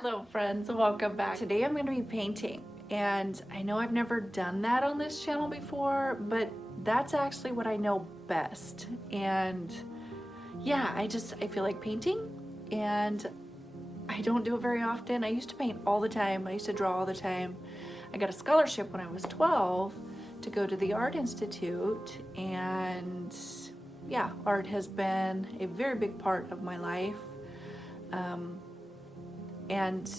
Hello friends, welcome back. Today I'm going to be painting, and I know I've never done that on this channel before, but that's actually what I know best. And yeah, I feel like painting, and I don't do it very often. I used to paint all the time. I used to draw all the time. I got a scholarship when I was 12 to go to the Art Institute, and yeah, art has been a very big part of my life. And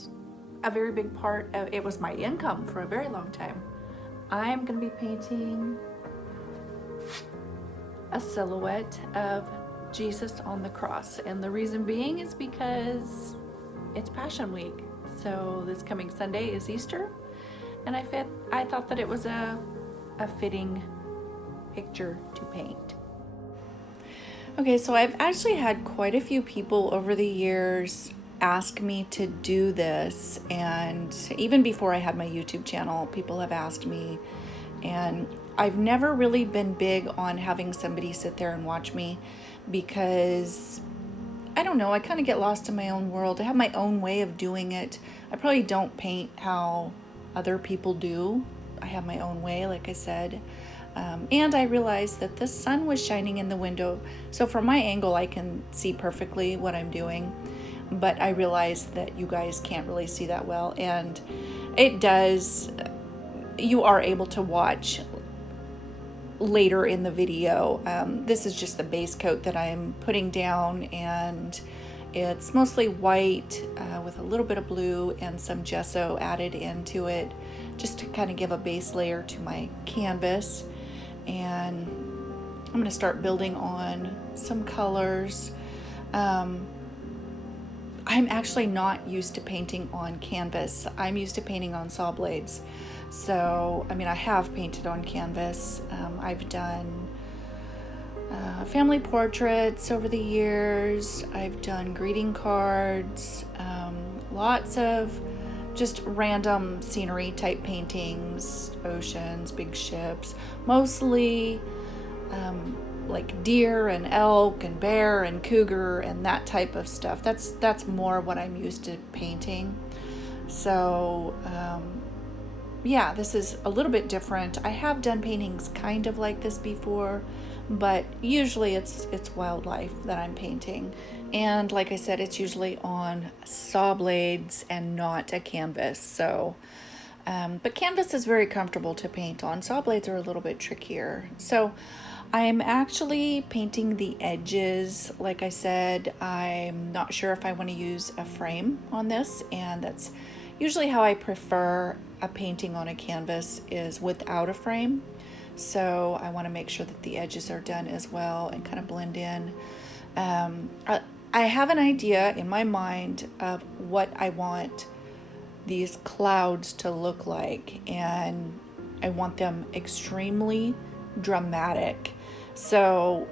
a very big part of it was my income for a very long time. I'm going to be painting a silhouette of Jesus on the cross, and the reason being is because it's Passion Week. So this coming Sunday is Easter, and I thought that it was a fitting picture to paint. Okay, so I've actually had quite a few people over the years ask me to do this, and even before I had my YouTube channel, people have asked me, and I've never really been big on having somebody sit there and watch me because I don't know, I kind of get lost in my own world. I have my own way of doing it. I probably don't paint how other people do. I have my own way, like I said. And I realized that the sun was shining in the window, so from my angle I can see perfectly what I'm doing. But I realized that you guys can't really see that well, and it does. You are able to watch later in the video. This is just the base coat that I'm putting down, and it's mostly white with a little bit of blue and some gesso added into it, just to kind of give a base layer to my canvas. And I'm going to start building on some colors. I'm actually not used to painting on canvas. I'm used to painting on saw blades. So, I mean, I have painted on canvas. I've done family portraits over the years. I've done greeting cards, lots of just random scenery type paintings, oceans, big ships, mostly like deer and elk and bear and cougar and that type of stuff. That's more what I'm used to painting. So yeah, this is a little bit different. I have done paintings kind of like this before, but usually it's wildlife that I'm painting. And like I said, it's usually on saw blades and not a canvas. So but canvas is very comfortable to paint on. Saw blades are a little bit trickier. So I'm actually painting the edges. Like I said, I'm not sure if I want to use a frame on this, and that's usually how I prefer a painting on a canvas, is without a frame. So I want to make sure that the edges are done as well and kind of blend in. I have an idea in my mind of what I want these clouds to look like, and I want them extremely dramatic. So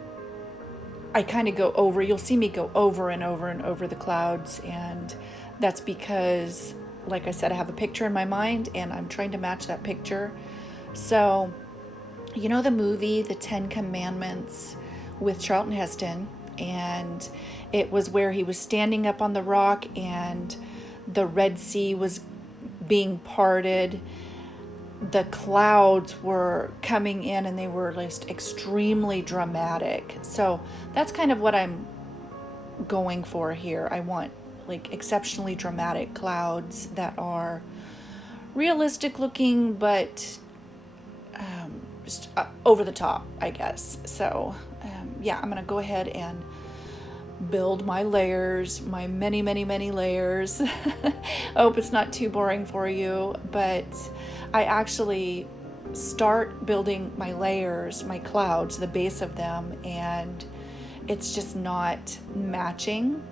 I kind of go over, you'll see me go over and over and over the clouds, and that's because, like I said, I have a picture in my mind and I'm trying to match that picture. So, you know the movie The Ten Commandments with Charlton Heston, and it was where he was standing up on the rock and the Red Sea was being parted. The clouds were coming in and they were just extremely dramatic. So that's kind of what I'm going for here. I want like exceptionally dramatic clouds that are realistic looking, but just over the top, I guess. So yeah, I'm gonna go ahead and build my layers, my many layers. I hope it's not too boring for you, but I actually start building my layers, my clouds, the base of them, and it's just not matching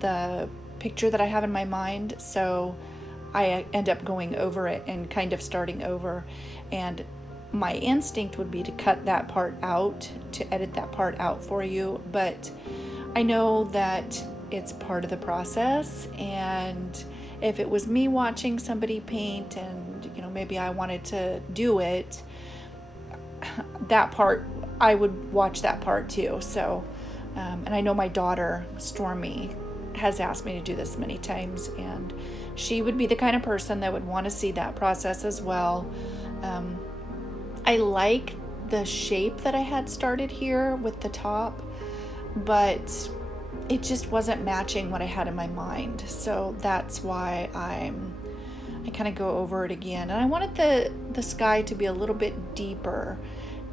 the picture that I have in my mind. So I end up going over it and kind of starting over. And my instinct would be to cut that part out, to edit that part out for you, but I know that it's part of the process, and if it was me watching somebody paint and, you know, maybe I wanted to do it, that part, I would watch that part too. So, and I know my daughter, Stormy, has asked me to do this many times, and she would be the kind of person that would want to see that process as well. I like the shape that I had started here with the top, but it just wasn't matching what I had in my mind. So that's why I kind of go over it again. And I wanted the sky to be a little bit deeper,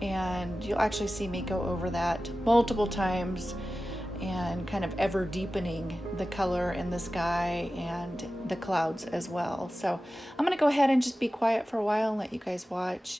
and you'll actually see me go over that multiple times and kind of ever deepening the color in the sky and the clouds as well. So I'm going to go ahead and just be quiet for a while and let you guys watch.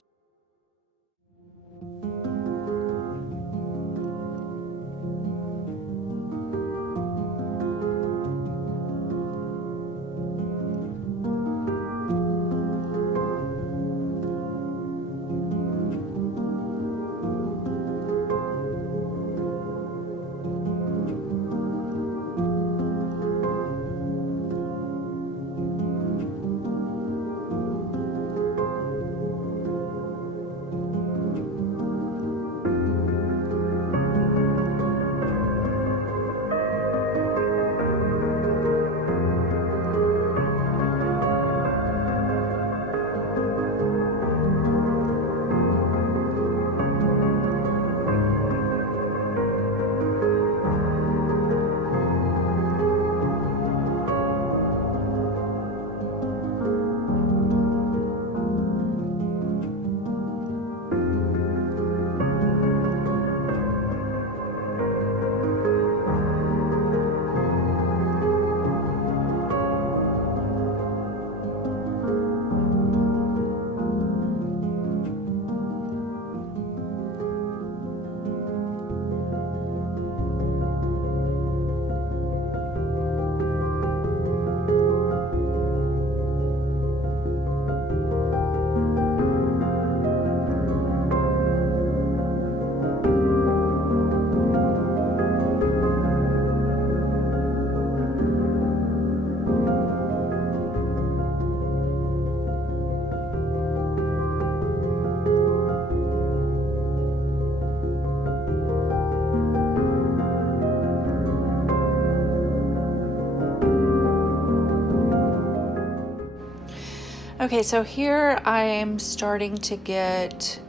Okay, so here I'm starting to get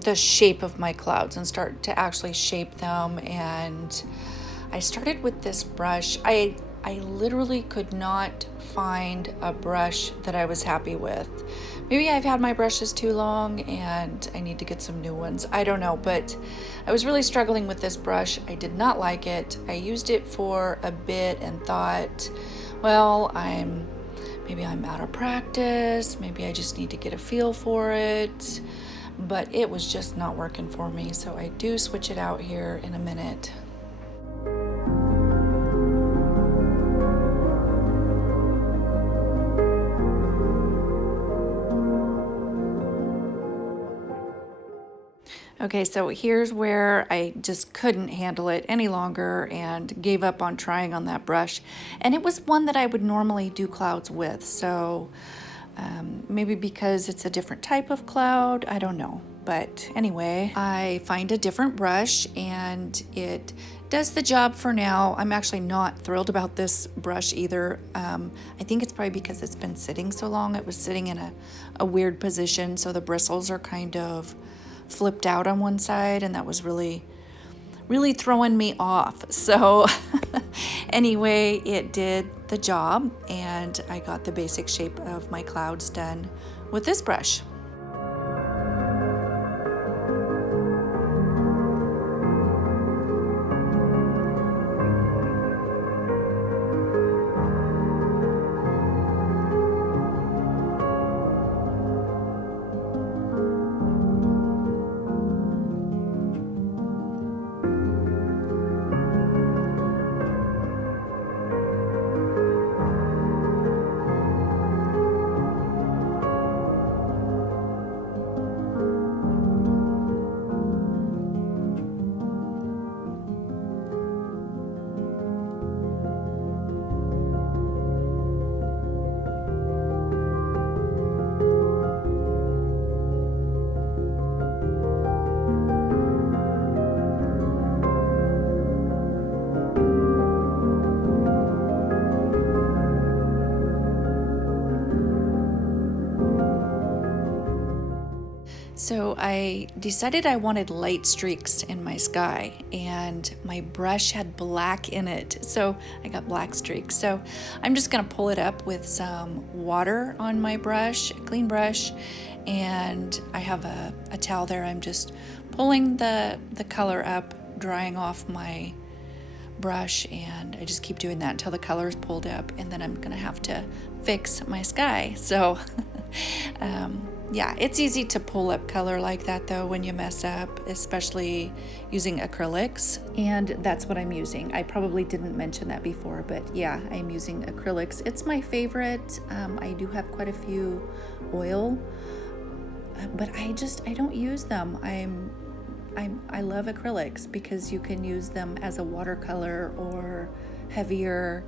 the shape of my clouds and start to actually shape them. And I started with this brush. I literally could not find a brush that I was happy with. Maybe I've had my brushes too long and I need to get some new ones. I don't know, but I was really struggling with this brush. I did not like it. I used it for a bit and thought, well, maybe I'm out of practice, maybe I just need to get a feel for it, but it was just not working for me, so I do switch it out here in a minute. Okay, so here's where I just couldn't handle it any longer and gave up on trying on that brush. And it was one that I would normally do clouds with, so maybe because it's a different type of cloud, I don't know. But anyway, I find a different brush and it does the job for now. I'm actually not thrilled about this brush either. I think it's probably because it's been sitting so long. It was sitting in a weird position, so the bristles are kind of flipped out on one side, and that was really throwing me off. So anyway, it did the job and I got the basic shape of my clouds done with this brush. So I decided I wanted light streaks in my sky, and my brush had black in it. So I got black streaks. So I'm just gonna pull it up with some water on my brush, a clean brush, and I have a towel there. I'm just pulling the color up, drying off my brush, and I just keep doing that until the color is pulled up, and then I'm gonna have to fix my sky. So yeah, it's easy to pull up color like that though when you mess up, especially using acrylics, and that's what I'm using. I probably didn't mention that before, but yeah, I'm using acrylics. It's my favorite. I do have quite a few oil, but I don't use them. I love acrylics because you can use them as a watercolor or heavier,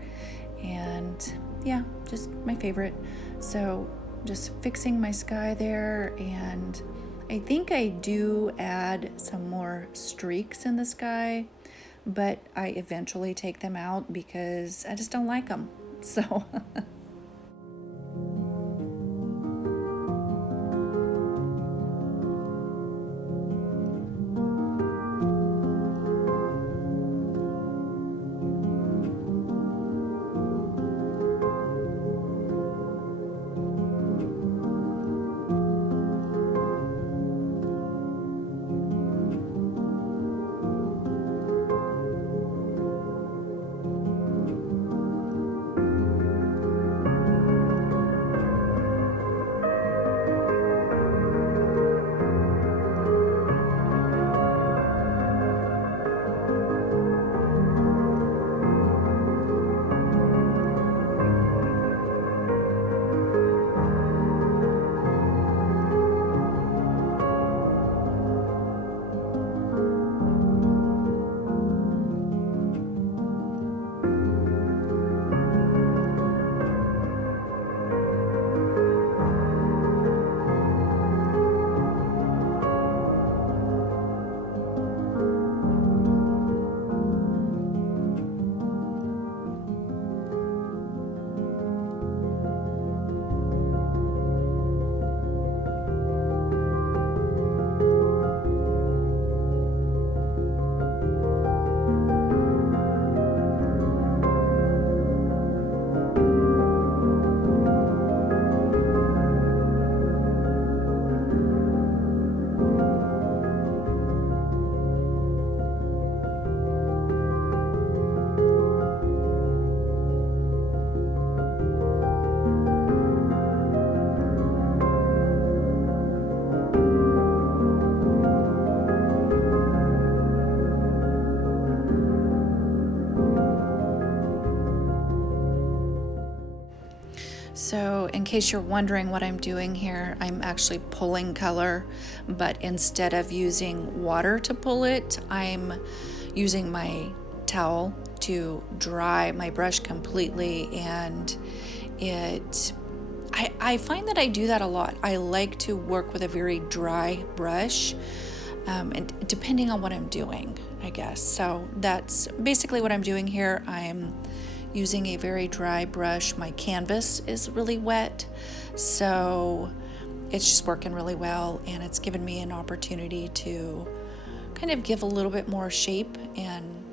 and yeah, just my favorite. So just fixing my sky there, and I think I do add some more streaks in the sky, but I eventually take them out because I just don't like them. So So, in case you're wondering what I'm doing here, I'm actually pulling color, but instead of using water to pull it, I'm using my towel to dry my brush completely. And I find that I do that a lot. I like to work with a very dry brush, and depending on what I'm doing, I guess. So that's basically what I'm doing here. I'm using a very dry brush. My canvas is really wet, so it's just working really well, and it's given me an opportunity to kind of give a little bit more shape and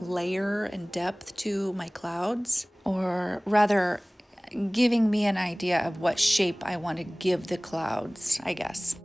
layer and depth to my clouds, or rather giving me an idea of what shape I want to give the clouds, I guess.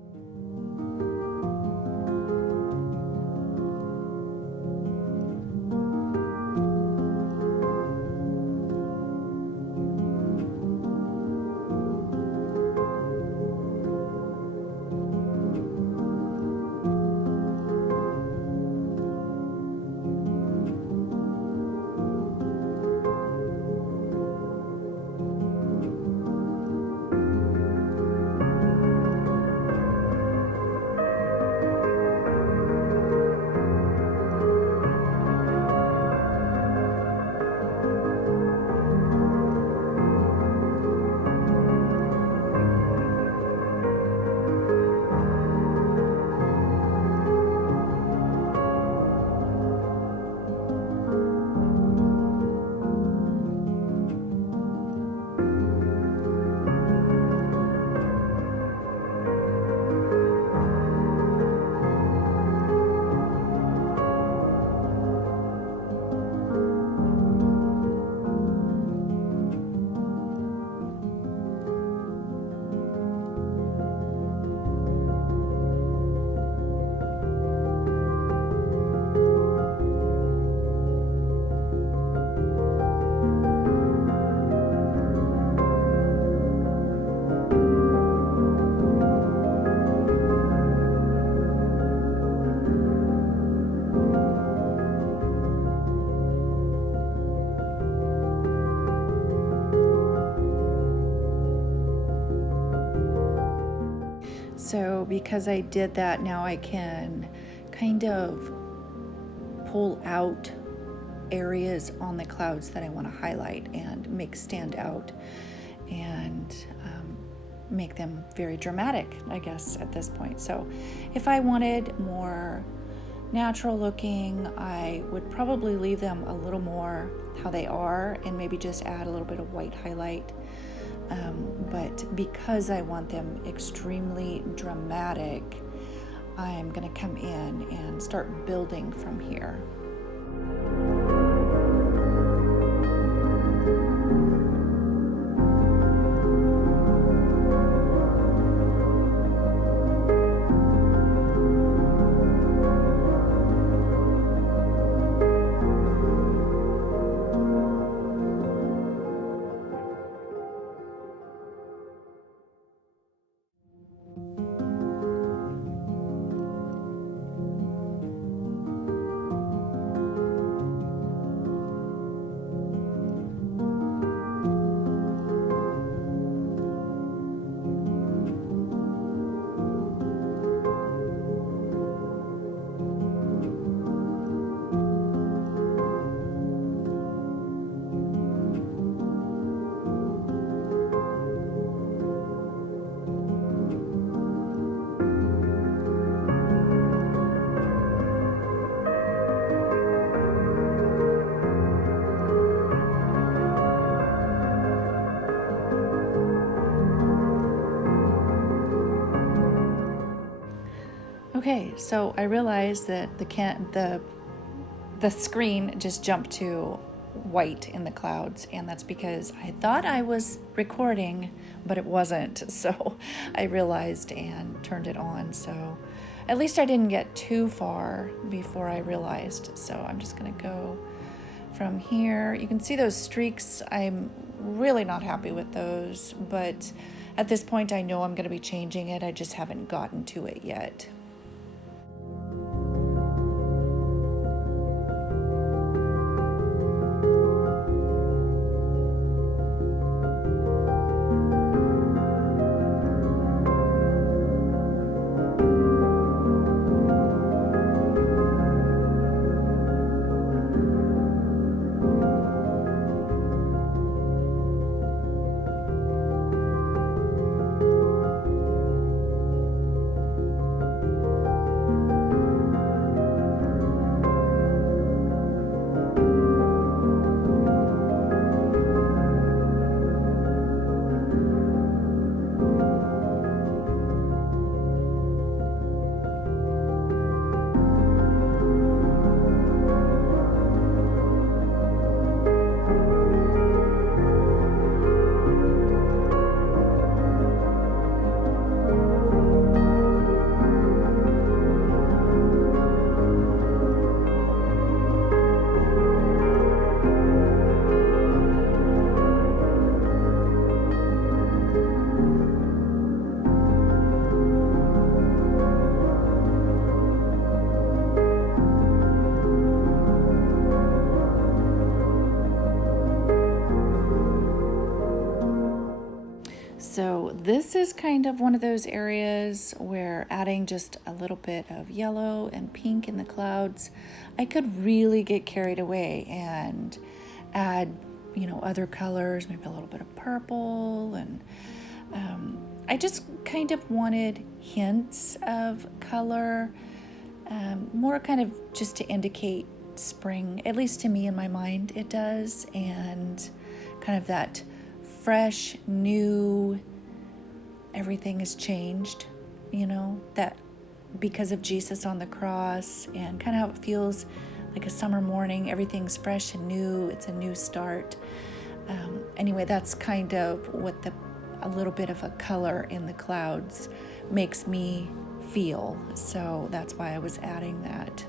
So because I did that, now I can kind of pull out areas on the clouds that I want to highlight and make stand out, and make them very dramatic, I guess, at this point. So if I wanted more natural looking, I would probably leave them a little more how they are and maybe just add a little bit of white highlight. But because I want them extremely dramatic, I'm going to come in and start building from here. Okay, so I realized that the screen just jumped to white in the clouds, and that's because I thought I was recording, but it wasn't. So I realized and turned it on. So at least I didn't get too far before I realized. So I'm just gonna go from here. You can see those streaks. I'm really not happy with those, but at this point I know I'm gonna be changing it. I just haven't gotten to it yet. So this is kind of one of those areas where adding just a little bit of yellow and pink in the clouds, I could really get carried away and add, other colors, maybe a little bit of purple. And I just kind of wanted hints of color, more kind of just to indicate spring, at least to me in my mind it does, and kind of that fresh, new, everything has changed, that because of Jesus on the cross, and kind of how it feels like a summer morning, everything's fresh and new, it's a new start. Anyway, that's kind of what a little bit of a color in the clouds makes me feel. So that's why I was adding that.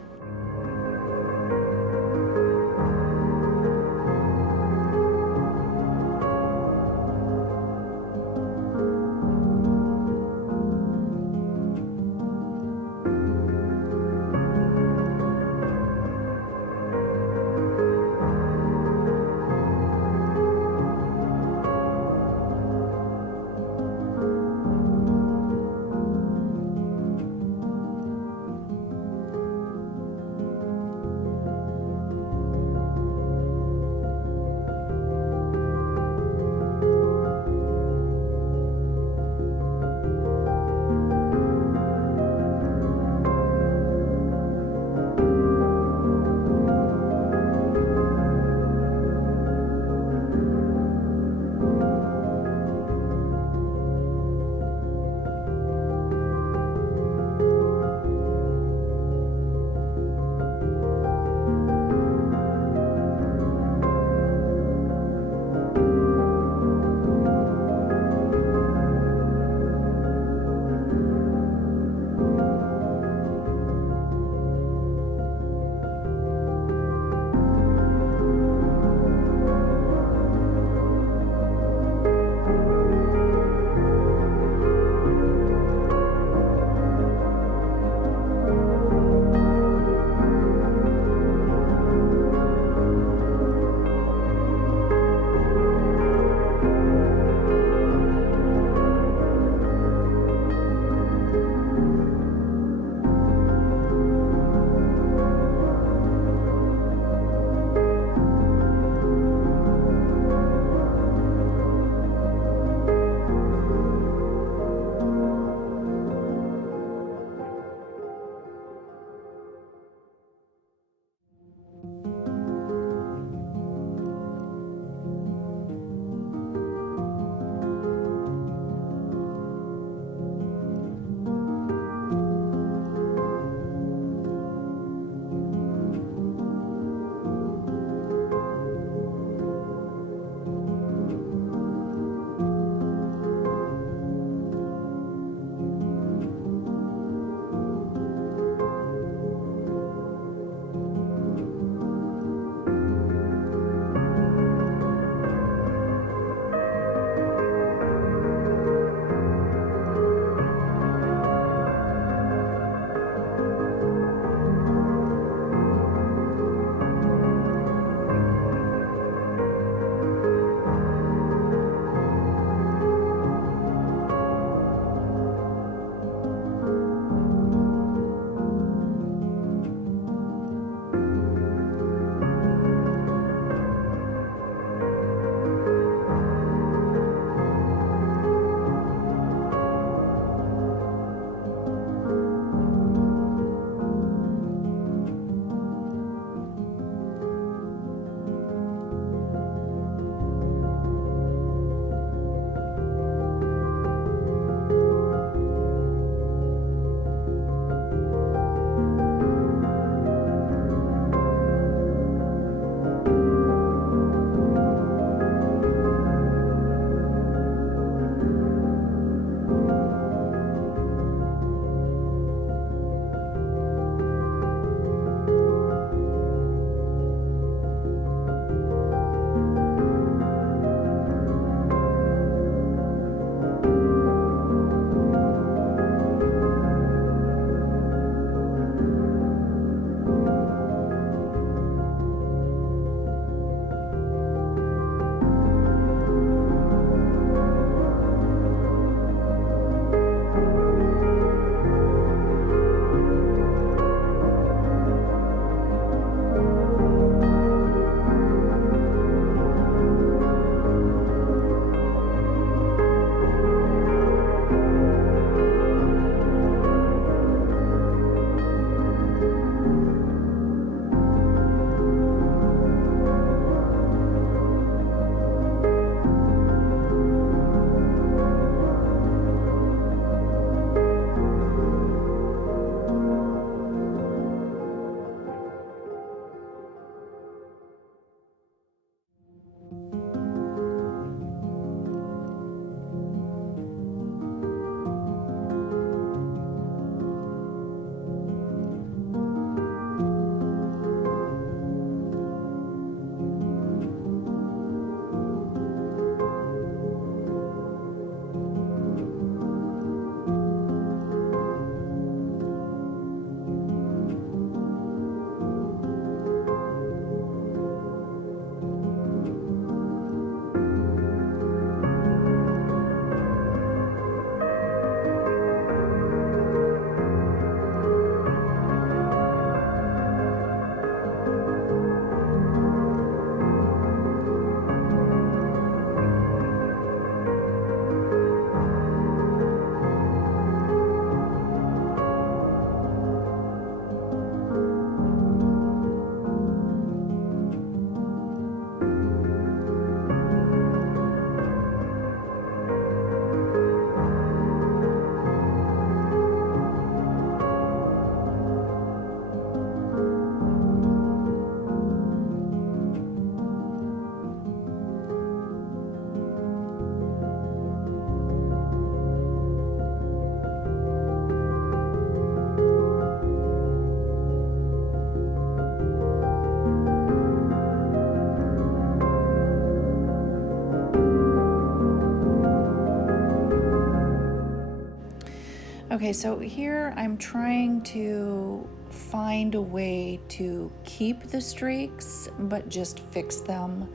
Okay, so here I'm trying to find a way to keep the streaks, but just fix them.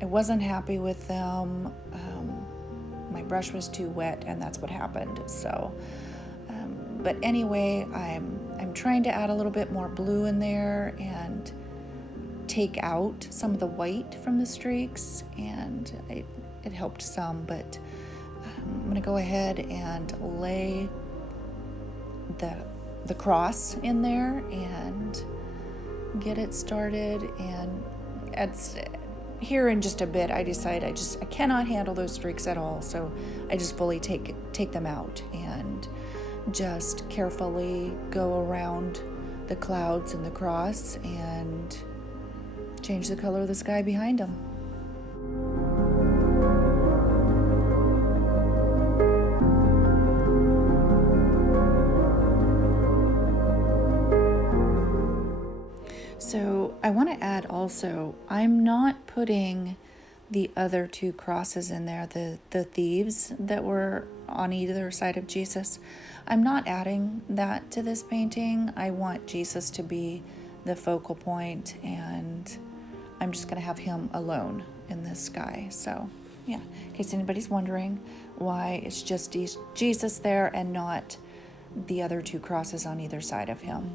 I wasn't happy with them. My brush was too wet, and that's what happened. So, but anyway, I'm trying to add a little bit more blue in there and take out some of the white from the streaks, and it helped some. But I'm gonna go ahead and lay the cross in there and get it started. And it's here in just a bit. I decide I cannot handle those streaks at all, so I just fully take them out and just carefully go around the clouds and the cross and change the color of the sky behind them. So I want to add also, I'm not putting the other two crosses in there, the thieves that were on either side of Jesus. I'm not adding that to this painting. I want Jesus to be the focal point, and I'm just going to have him alone in this sky. So yeah, in case anybody's wondering why it's just Jesus there and not the other two crosses on either side of him.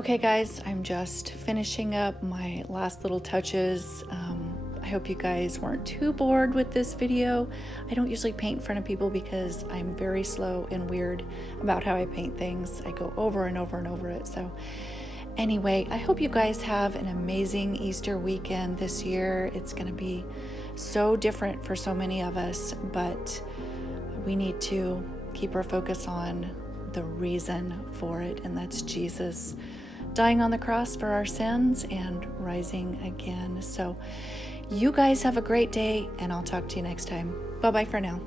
Okay, guys, I'm just finishing up my last little touches. I hope you guys weren't too bored with this video. I don't usually paint in front of people because I'm very slow and weird about how I paint things. I go over and over and over it. So anyway, I hope you guys have an amazing Easter weekend this year. It's going to be so different for so many of us, but we need to keep our focus on the reason for it, and that's Jesus dying on the cross for our sins and rising again. So you guys have a great day, and I'll talk to you next time. Bye-bye for now.